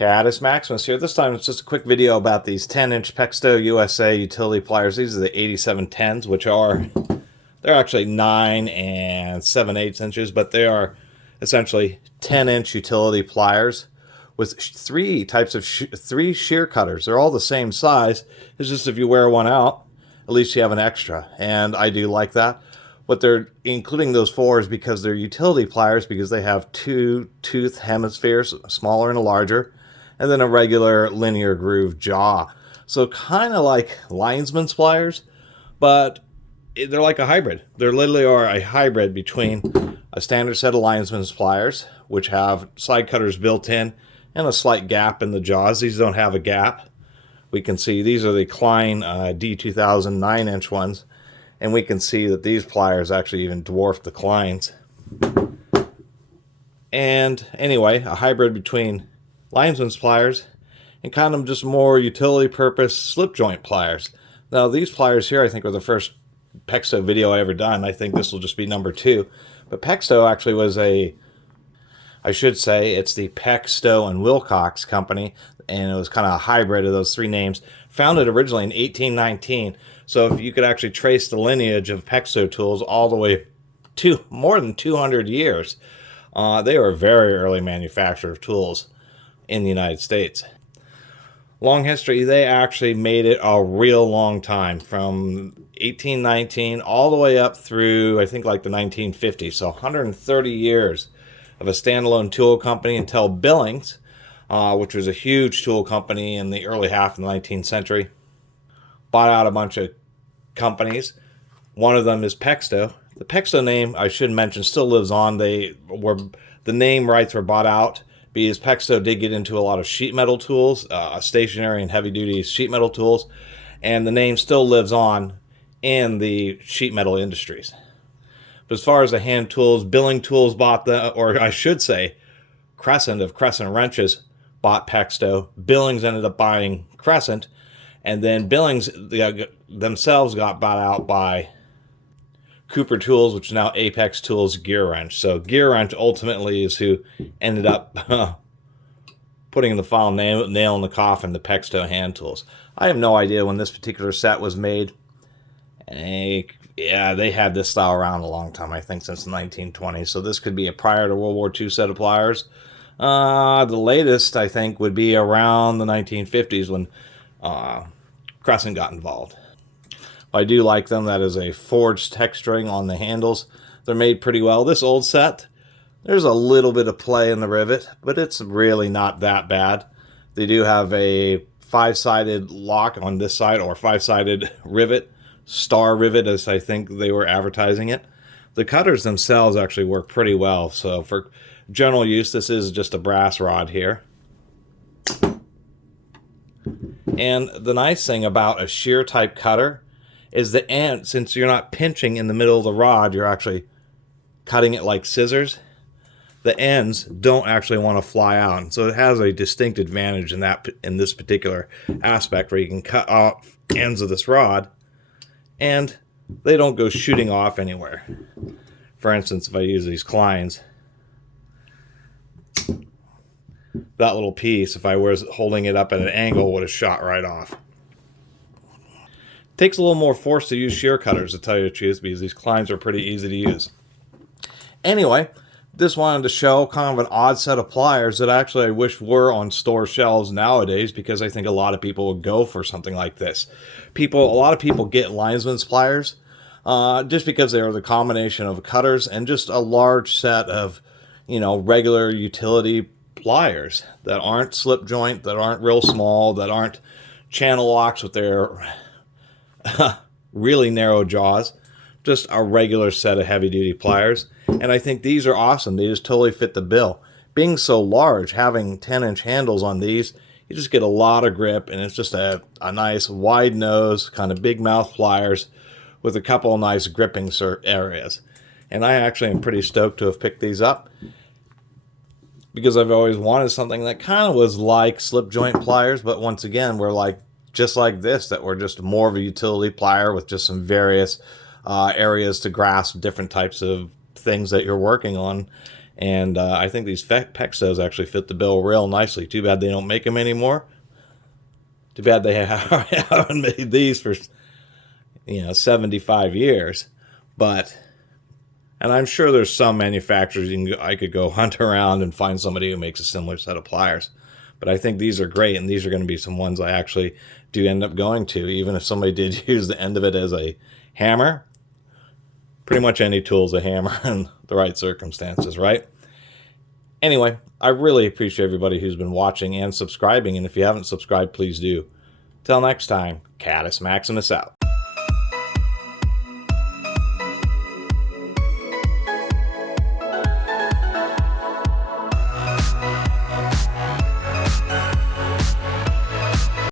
Catus, Maximus here. This time it's just a quick video about these 10-inch Pexto USA utility pliers. These are the 8710s, which they're actually 9 and 7/8 inches, but they are essentially 10-inch utility pliers with three types of three shear cutters. They're all the same size. It's just if you wear one out, at least you have an extra, and I do like that. What they're including those for is because they're utility pliers, because they have two tooth hemispheres, a smaller and a larger, and then a regular linear groove jaw. So kind of like lineman's pliers, but they're like a hybrid. They literally are a hybrid between a standard set of lineman's pliers, which have side cutters built in and a slight gap in the jaws. These don't have a gap. We can see these are the Klein D2000 9-inch ones, and we can see that these pliers actually even dwarf the Kleins. And anyway, a hybrid between lineman's pliers and kind of just more utility purpose slip joint pliers. Now these pliers here I think were the first Pexto video I ever done. I think this will just be number 2. But Pexto actually was I should say it's the Pexto and Wilcox company, and it was kind of a hybrid of those three names. Founded originally in 1819. So if you could actually trace the lineage of Pexto tools all the way to more than 200 years, they were a very early manufacturer of tools in the United States. Long history, they actually made it a real long time, from 1819 all the way up through I think like the 1950s. So 130 years of a standalone tool company until Billings, which was a huge tool company in the early half of the 19th century, bought out a bunch of companies. One of them is Pexto. The Pexto name, I should mention, still lives on. The name rights were bought out because Pexto did get into a lot of sheet metal tools, stationary and heavy duty sheet metal tools, and the name still lives on in the sheet metal industries. But as far as the hand tools, Billing Tools bought or I should say, Crescent of Crescent Wrenches bought Pexto. Billings ended up buying Crescent, and then Billings themselves got bought out by Cooper Tools, which is now Apex Tools Gearwrench. So Gearwrench ultimately is who ended up putting the final nail in the coffin, the Pexto hand tools. I have no idea when this particular set was made. Yeah, they had this style around a long time, I think since the 1920s. So this could be a prior to World War II set of pliers. The latest, I think, would be around the 1950s when Crescent got involved. I do like them. That is a forged texturing on the handles. They're made pretty well. This old set, there's a little bit of play in the rivet, but it's really not that bad. They do have a 5-sided lock on this side, or 5-sided rivet, star rivet as I think they were advertising it. The cutters themselves actually work pretty well. So for general use, this is just a brass rod here. And the nice thing about a shear type cutter is the end, since you're not pinching in the middle of the rod, you're actually cutting it like scissors. The ends don't actually want to fly out, and so it has a distinct advantage in this particular aspect, where you can cut off ends of this rod and they don't go shooting off anywhere. For instance, if I use these Kleins, that little piece, if I was holding it up at an angle, would have shot right off. Takes a little more force to use shear cutters, to tell you the truth, because these Kleins are pretty easy to use. Anyway, just wanted to show kind of an odd set of pliers that actually I wish were on store shelves nowadays, because I think a lot of people would go for something like this. A lot of people get lineman's pliers just because they are the combination of cutters and just a large set of, regular utility pliers that aren't slip joint, that aren't real small, that aren't channel locks with their really narrow jaws. Just a regular set of heavy-duty pliers. And I think these are awesome. They just totally fit the bill. Being so large, having 10-inch handles on these, you just get a lot of grip, and it's just a nice wide nose, kind of big mouth pliers with a couple of nice gripping areas. And I actually am pretty stoked to have picked these up, because I've always wanted something that kind of was like slip joint pliers, but once again, we're just like this, that we're just more of a utility plier with just some various areas to grasp different types of things that you're working on. And I think these Pextos actually fit the bill real nicely. Too bad they don't make them anymore. Too bad they haven't made these for 75 years. But, and I'm sure there's some manufacturers I could go hunt around and find somebody who makes a similar set of pliers. But I think these are great, and these are going to be some ones I actually do end up going to, even if somebody did use the end of it as a hammer. Pretty much any tool's a hammer in the right circumstances, right? Anyway, I really appreciate everybody who's been watching and subscribing, and if you haven't subscribed, please do. Till next time, Catus Maximus out.